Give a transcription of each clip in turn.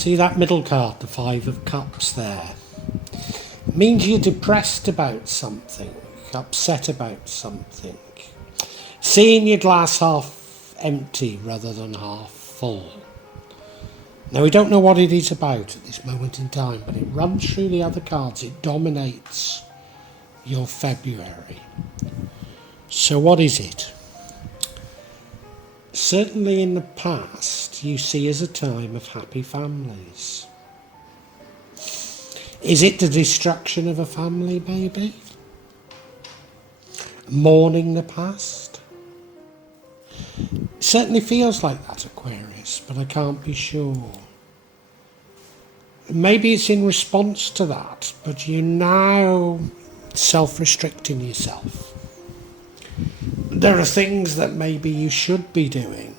See that middle card, the Five of Cups there? It means you're depressed about something, upset about something. Seeing your glass half empty rather than half full. Now we don't know what it is about at this moment in time, but it runs through the other cards. It dominates your February. So what is it? Certainly in the past, you see as a time of happy families. Is it the destruction of a family, maybe? Mourning the past? It certainly feels like that, Aquarius, but I can't be sure. Maybe it's in response to that, but you're now self-restricting yourself. There are things that maybe you should be doing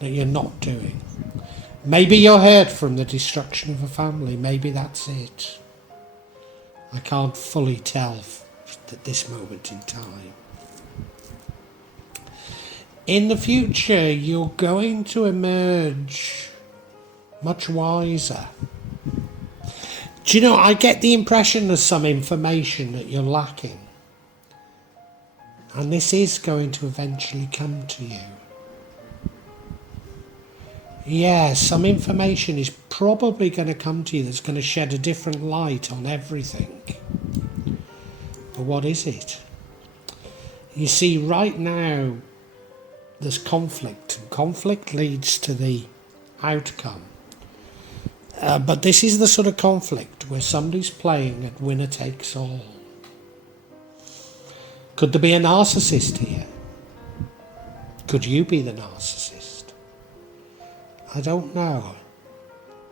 that you're not doing. Maybe you're hurt from the destruction of a family. Maybe that's it. I can't fully tell at this moment in time. In the future, you're going to emerge much wiser. Do you know, I get the impression there's some information that you're lacking. And this is going to eventually come to you. Yeah, some information is probably going to come to you that's going to shed a different light on everything. But what is it? You see, right now, there's conflict. And conflict leads to the outcome. But this is the sort of conflict where somebody's playing at winner takes all. Could there be a narcissist here? Could you be the narcissist? I don't know.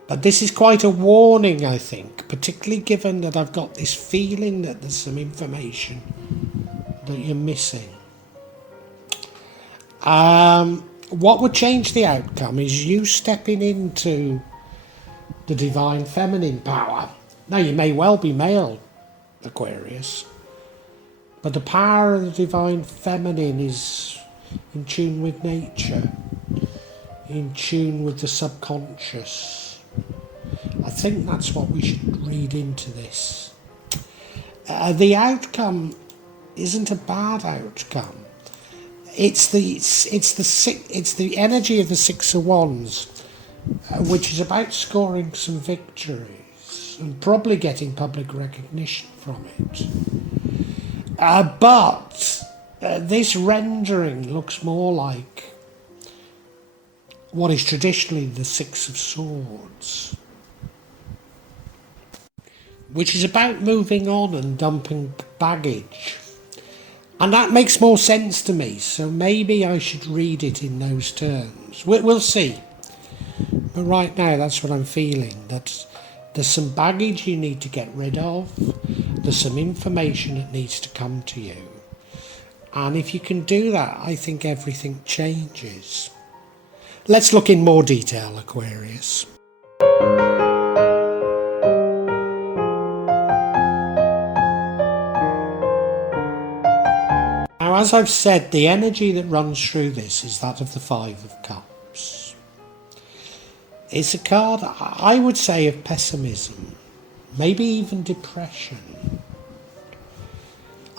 But this is quite a warning, I think, particularly given that I've got this feeling that there's some information that you're missing. What would change the outcome is you stepping into the divine feminine power. Now, you may well be male, Aquarius, but the power of the divine feminine is in tune with nature, in tune with the subconscious. I think that's what we should read into this. The outcome isn't a bad outcome. It's the energy of the Six of Wands, which is about scoring some victories and probably getting public recognition from it. But this rendering looks more like what is traditionally the Six of Swords, which is about moving on and dumping baggage. And that makes more sense to me, so maybe I should read it in those terms. We'll see. But right now, that's what I'm feeling, that there's some baggage you need to get rid of. There's some information that needs to come to you. And if you can do that, I think everything changes. Let's look in more detail, Aquarius. Now, as I've said, the energy that runs through this is that of the Five of Cups. It's a card, I would say, of pessimism, maybe even depression.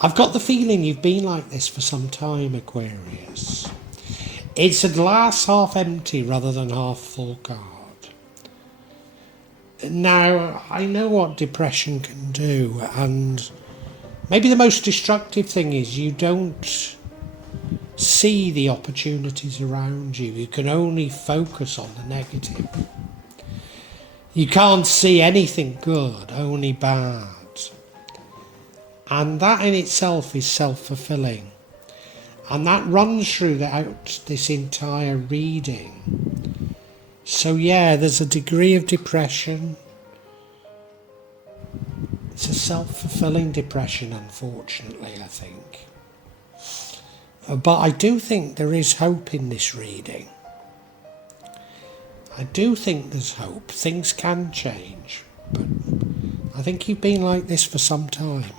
I've got the feeling you've been like this for some time, Aquarius. It's a glass half empty rather than half full card. Now, I know what depression can do, and maybe the most destructive thing is you don't see the opportunities around you. You can only focus on the negative. You can't see anything good, only bad. And that in itself is self-fulfilling. And that runs through this entire reading. So yeah, there's a degree of depression. It's a self-fulfilling depression, unfortunately, I think. But I do think there is hope in this reading. I do think there's hope. Things can change. But I think you've been like this for some time.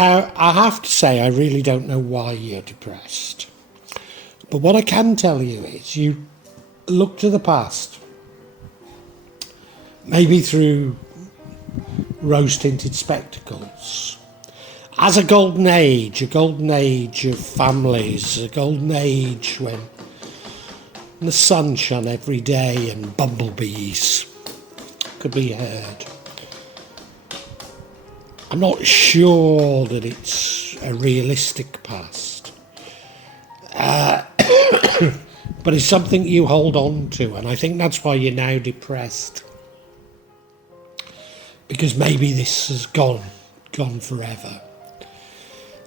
Now, I have to say, I really don't know why you're depressed. But what I can tell you is you look to the past, maybe through rose-tinted spectacles, as a golden age of families, a golden age when the sun shone every day and bumblebees could be heard. I'm not sure that it's a realistic past, but it's something you hold on to, and I think that's why you're now depressed, because maybe this has gone forever,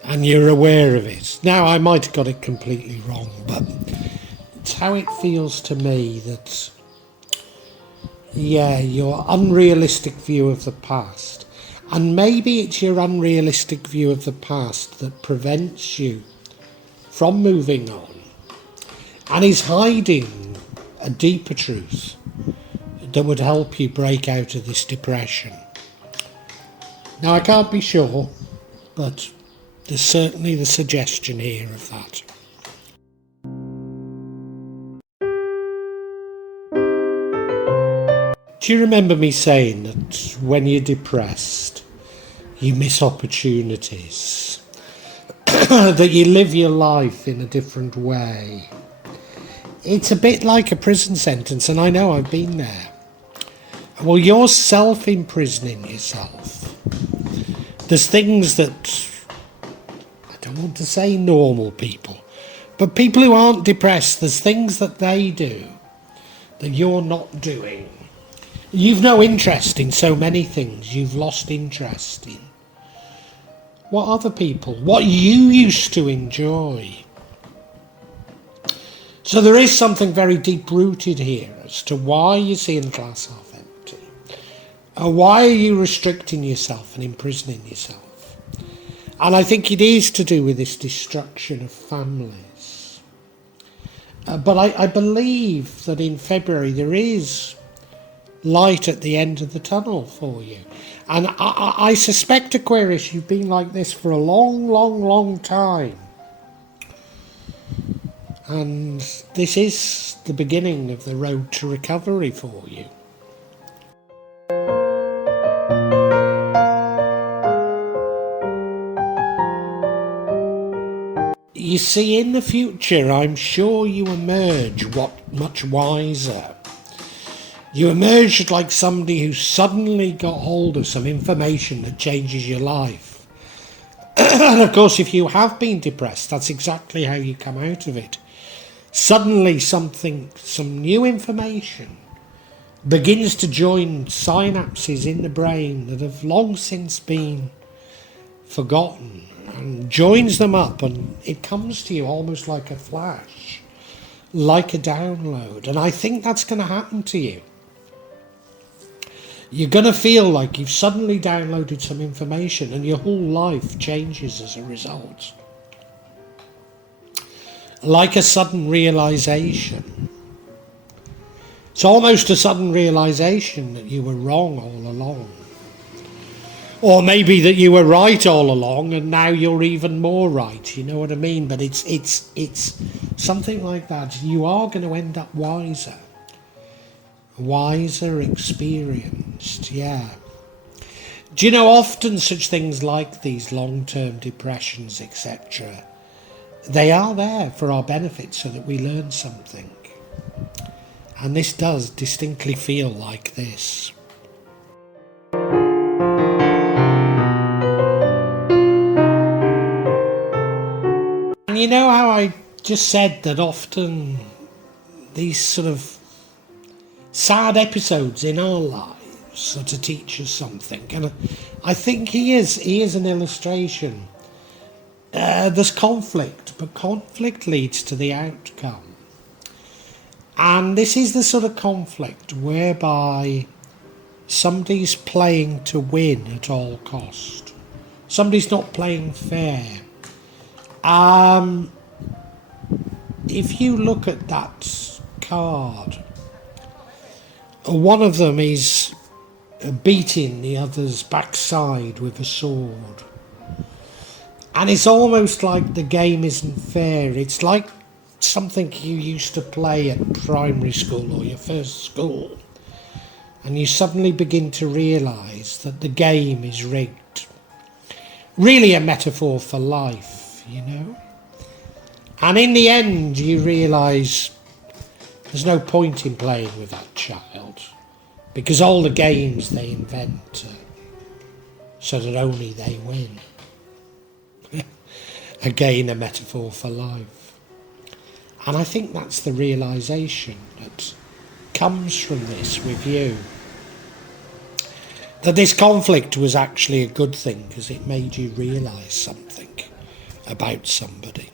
and you're aware of it. Now, I might have got it completely wrong, but it's how it feels to me that, yeah, your unrealistic view of the past. And maybe it's your unrealistic view of the past that prevents you from moving on and is hiding a deeper truth that would help you break out of this depression. Now, I can't be sure, but there's certainly the suggestion here of that. Do you remember me saying that when you're depressed, you miss opportunities, that you live your life in a different way? It's a bit like a prison sentence, and I know I've been there. Well, you're self-imprisoning yourself. There's things that, I don't want to say normal people, but people who aren't depressed, there's things that they do that you're not doing. You've no interest in so many things. You've lost interest in what other people, what you used to enjoy. So there is something very deep-rooted here as to why you're seeing the glass half empty. Why are you restricting yourself and imprisoning yourself? And I think it is to do with this destruction of families. But I believe that in February there is light at the end of the tunnel for you. And I suspect, Aquarius, you've been like this for a long time. And this is the beginning of the road to recovery for you. You see, in the future, I'm sure you emerge much wiser. You emerged like somebody who suddenly got hold of some information that changes your life. And of course, if you have been depressed, that's exactly how you come out of it. Suddenly some new information begins to join synapses in the brain that have long since been forgotten, and joins them up, and it comes to you almost like a flash, like a download. And I think that's going to happen to you. You're going to feel like you've suddenly downloaded some information and your whole life changes as a result. Like a sudden realization. It's almost a sudden realization that you were wrong all along. Or maybe that you were right all along and now you're even more right, you know what I mean? But it's something like that. You are going to end up wiser. Wiser, experienced, yeah. Do you know, often such things like these long-term depressions, etc., they are there for our benefit so that we learn something. And this does distinctly feel like this. And you know how I just said that often these sort of sad episodes in our lives are to teach us something, and I think he is an illustration. There's conflict, but conflict leads to the outcome, and this is the sort of conflict whereby somebody's playing to win at all cost. Somebody's not playing fair. If you look at that card, one of them is beating the other's backside with a sword. And it's almost like the game isn't fair. It's like something you used to play at primary school or your first school, and you suddenly begin to realise that the game is rigged. Really a metaphor for life, you know. And in the end you realise there's no point in playing with that child, because all the games they invent so that only they win. Again, a metaphor for life. And I think that's the realisation that comes from this with you. That this conflict was actually a good thing, because it made you realise something about somebody.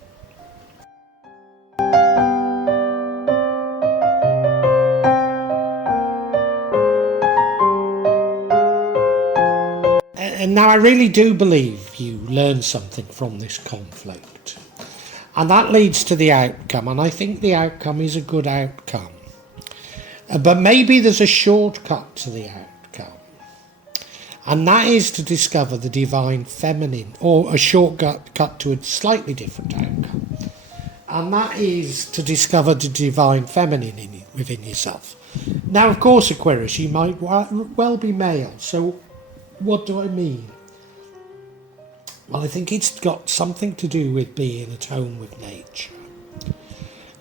And now I really do believe you learn something from this conflict. And that leads to the outcome, and I think the outcome is a good outcome. But maybe there's a shortcut to the outcome. And that is to discover the divine feminine, or a shortcut to a slightly different outcome. And that is to discover the divine feminine within yourself. Now, of course, Aquarius, you might well be male. So what do I mean? Well, I think it's got something to do with being at home with nature.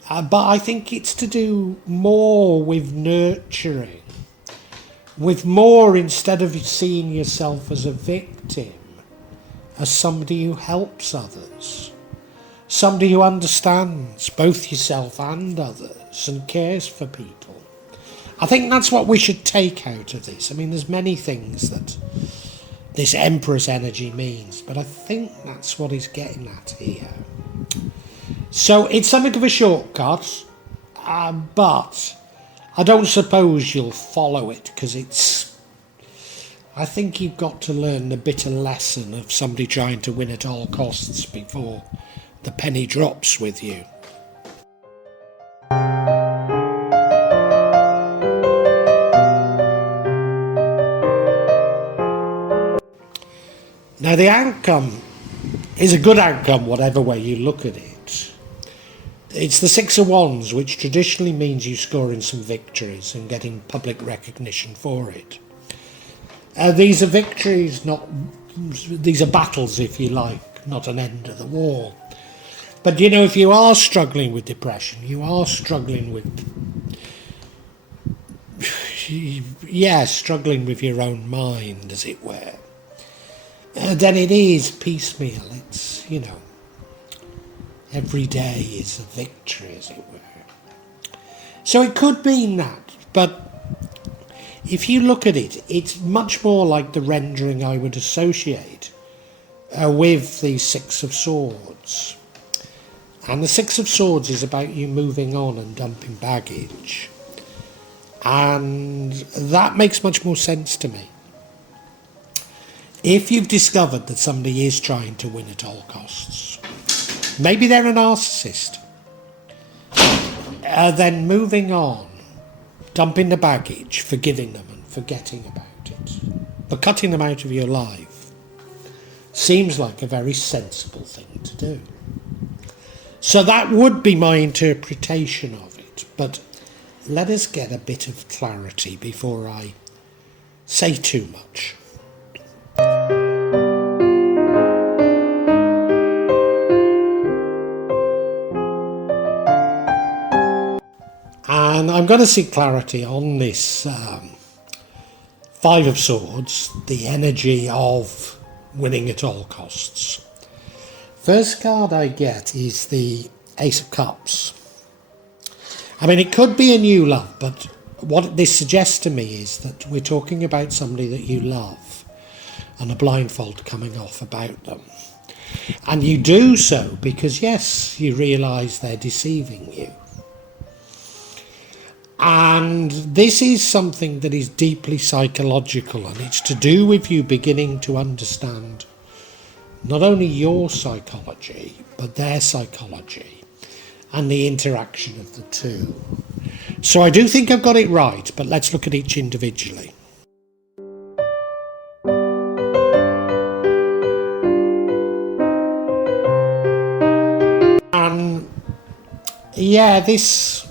But I think it's to do more with nurturing. With more, instead of seeing yourself as a victim, as somebody who helps others. Somebody who understands both yourself and others and cares for people. I think that's what we should take out of this. I mean, there's many things that this Empress energy means, but I think that's what he's getting at here. So it's something of a shortcut, but I don't suppose you'll follow it, because I think you've got to learn the bitter lesson of somebody trying to win at all costs before the penny drops with you. Now, the outcome is a good outcome, whatever way you look at it. It's the Six of Wands, which traditionally means you scoring some victories and getting public recognition for it. These are victories, these are battles, if you like, not an end of the war. But, you know, if you are struggling with depression, you are struggling with, struggling with your own mind, as it were. Then it is piecemeal. It's, you know, every day is a victory, as it were. So it could mean that, but if you look at it, it's much more like the rendering I would associate with the Six of Swords. And the Six of Swords is about you moving on and dumping baggage. And that makes much more sense to me. If you've discovered that somebody is trying to win at all costs, maybe they're a narcissist, then moving on, dumping the baggage, forgiving them and forgetting about it, but cutting them out of your life, seems like a very sensible thing to do. So that would be my interpretation of it, but let us get a bit of clarity before I say too much. And I'm going to seek clarity on this Five of Swords, the energy of winning at all costs. First card I get is the Ace of Cups. I mean, it could be a new love, but what this suggests to me is that we're talking about somebody that you love and a blindfold coming off about them. And you do so because, yes, you realise they're deceiving you. And this is something that is deeply psychological, and it's to do with you beginning to understand not only your psychology, but their psychology, and the interaction of the two. So I do think I've got it right, but let's look at each individually. . Yeah, this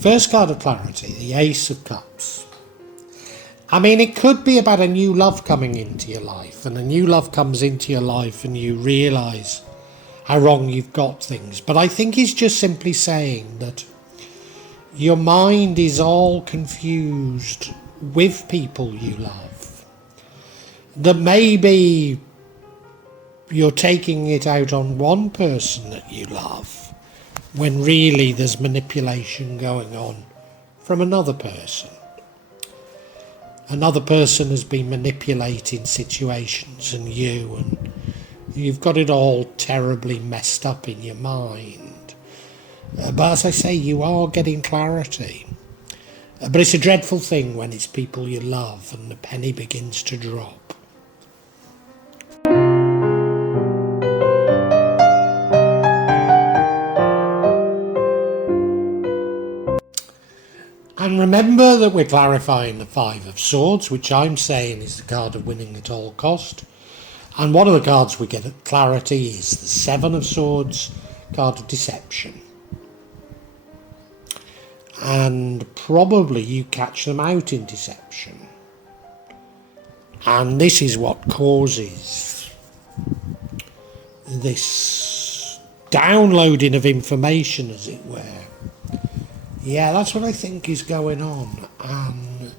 first card of clarity, the Ace of Cups. I mean, it could be about a new love coming into your life, and a new love comes into your life and you realise how wrong you've got things. But I think he's just simply saying that your mind is all confused with people you love. That maybe you're taking it out on one person that you love, when really there's manipulation going on from another person. Another person has been manipulating situations and you've got it all terribly messed up in your mind. But as I say, you are getting clarity. But it's a dreadful thing when it's people you love and the penny begins to drop. And remember that we're clarifying the Five of Swords, which I'm saying is the card of winning at all cost. And one of the cards we get at clarity is the Seven of Swords, card of deception. And probably you catch them out in deception. And this is what causes this downloading of information, as it were. Yeah, that's what I think is going on. And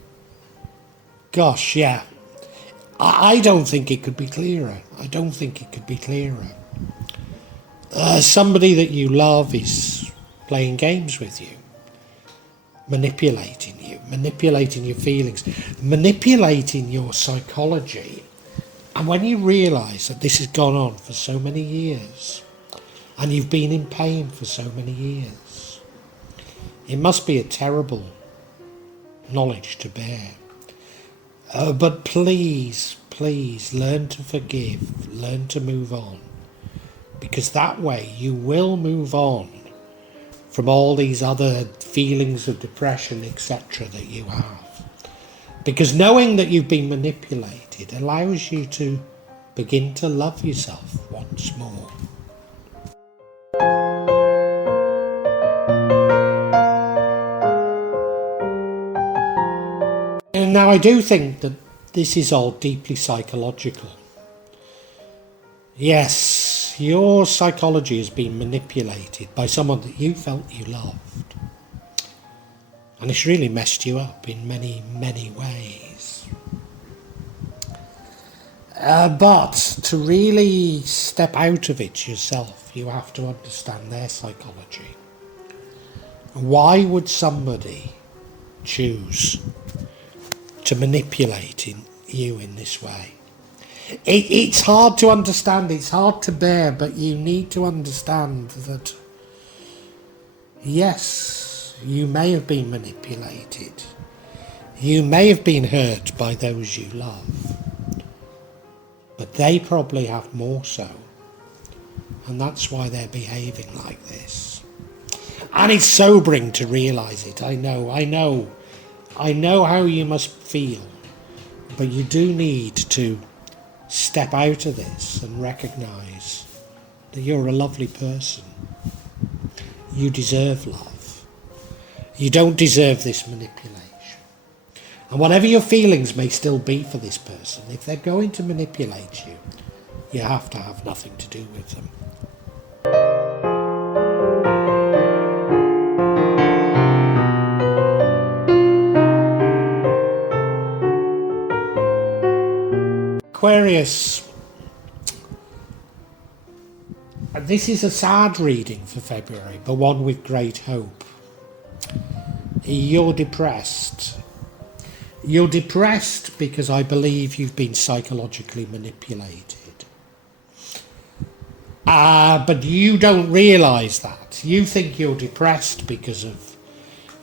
gosh, yeah, I don't think it could be clearer. I don't think it could be clearer. Somebody that you love is playing games with you, manipulating you, manipulating your feelings, manipulating your psychology. And when you realise that this has gone on for so many years, and you've been in pain for so many years, it must be a terrible knowledge to bear. But please, please learn to forgive, learn to move on. Because that way you will move on from all these other feelings of depression, etc. that you have. Because knowing that you've been manipulated allows you to begin to love yourself once more. And now I do think that this is all deeply psychological. Yes, your psychology has been manipulated by someone that you felt you loved. And it's really messed you up in many, many ways. But to really step out of it yourself, you have to understand their psychology. Why would somebody choose to manipulate you in this way? It's hard to understand, it's hard to bear, but you need to understand that, yes, you may have been manipulated. You may have been hurt by those you love. But they probably have more so. And that's why they're behaving like this. And it's sobering to realise it. I know how you must feel, but you do need to step out of this and recognise that you're a lovely person. You deserve love. You don't deserve this manipulation. And whatever your feelings may still be for this person, if they're going to manipulate you, you have to have nothing to do with them. Aquarius, this is a sad reading for February, but one with great hope. You're depressed. You're depressed because I believe you've been psychologically manipulated. But you don't realise that. You think you're depressed because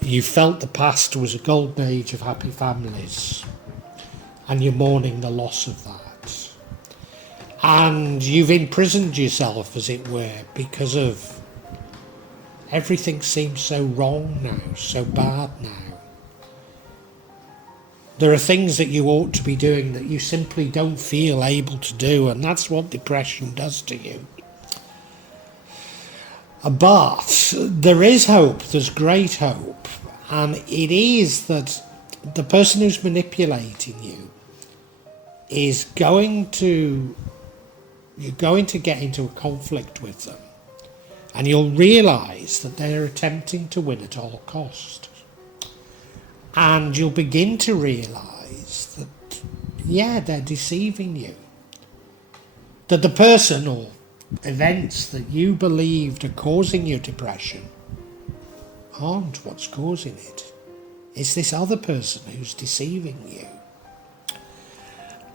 you felt the past was a golden age of happy families, and you're mourning the loss of that. And you've imprisoned yourself, as it were, because of everything seems so wrong now, so bad now. There are things that you ought to be doing that you simply don't feel able to do, and that's what depression does to you. But there is hope, there's great hope, and it is that the person who's manipulating you is you're going to get into a conflict with them, and you'll realise that they're attempting to win at all cost. And you'll begin to realise that, yeah, they're deceiving you. That the person or events that you believed are causing your depression aren't what's causing it. It's this other person who's deceiving you.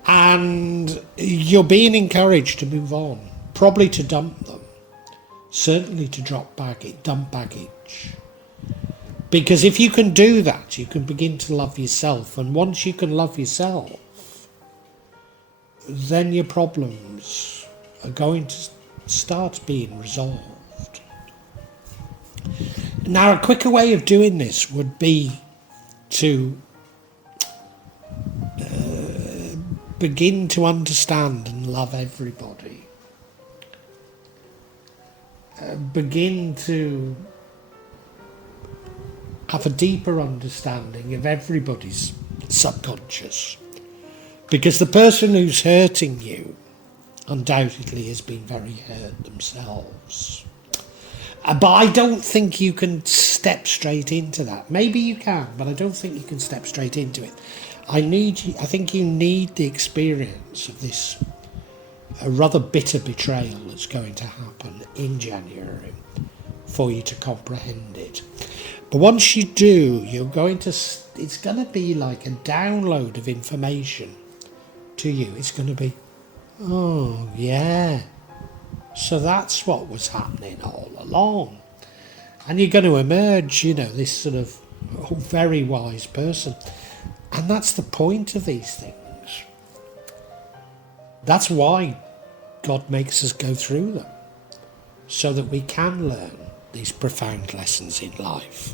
And you're being encouraged to move on, probably to dump them, certainly to dump baggage. Because if you can do that, you can begin to love yourself. And once you can love yourself, then your problems are going to start being resolved. Now, a quicker way of doing this would be to begin to understand and love everybody. Begin to have a deeper understanding of everybody's subconscious. Because the person who's hurting you undoubtedly has been very hurt themselves. But I don't think you can step straight into that. Maybe you can, but I don't think you can step straight into it. I think you need the experience of this a rather bitter betrayal that's going to happen in January for you to comprehend it. But once you do, it's going to be like a download of information to you. It's going to be, oh yeah, so that's what was happening all along. And you're going to emerge, this sort of very wise person. And that's the point of these things. That's why God makes us go through them, so that we can learn these profound lessons in life.